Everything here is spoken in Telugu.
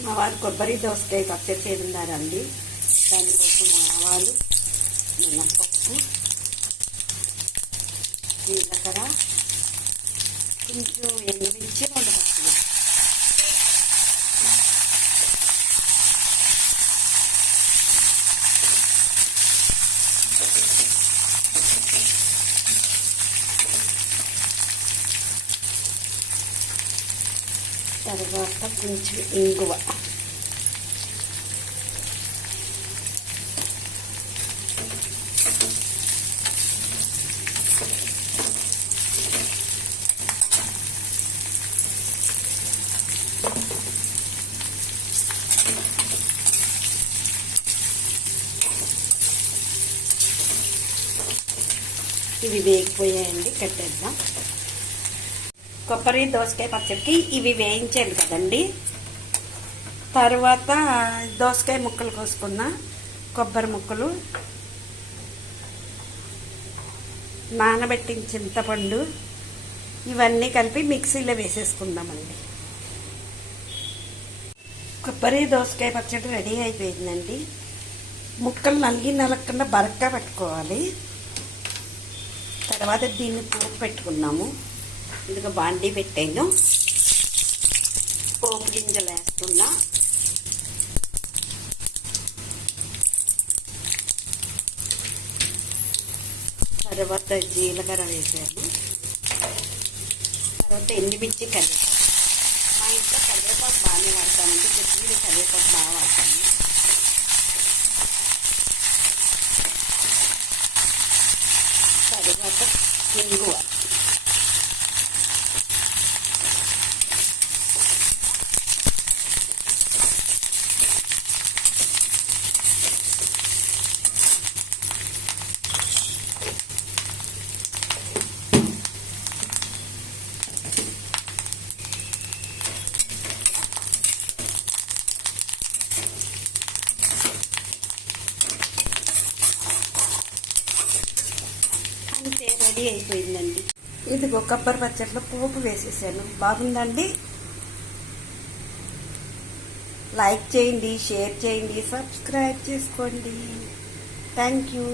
మా వారు కొబ్బరి దోసకాయ పచ్చడి చేయమన్నారండి. దానికోసం ఆవాలు, మినపప్పు, జీలకర్ర, కొంచెం ఎండుమిర్చి, 2 పచ్చిమిర్చి. తర్వాత కొంచెం ఇంగువ, ఇవి వేగిపోయాయండి, కట్టేద్దాం. కొబ్బరి దోసకాయ పచ్చడికి ఇవి వేయించాను కదండి. తర్వాత దోసకాయ ముక్కలు కోసుకున్న కొబ్బరి ముక్కలు, నానబెట్టిన చింతపండు, ఇవన్నీ కలిపి మిక్సీలో వేసేసుకుందామండి. కొబ్బరి దోసకాయ పచ్చడి రెడీ అయిపోయిందండి. ముక్కలు నలగకుండా బరక్గా పెట్టుకోవాలి. తర్వాత దీన్ని పోపు పెట్టుకున్నాము. ఇదిగో బాండీ పెట్టాను, పోపు గింజలు వేస్తున్నా. తర్వాత జీలకర్ర వేసాను. తర్వాత ఎండుమిర్చి, కరివేపాకు. మా ఇంట్లో కరివేపాకు బాగానే వాడతామండి, చట్నీలో కరివేపాకు బాగా వాడతాను. తర్వాత ఇంగువ, అంతే రెడీ అయిపోయిందండి. ఇదిగో కొబ్బరి పచ్చడిలో పోపు వేసేసాను. బాగుందండి. లైక్ చేయండి, షేర్ చేయండి, సబ్స్క్రైబ్ చేసుకోండి. Thank you.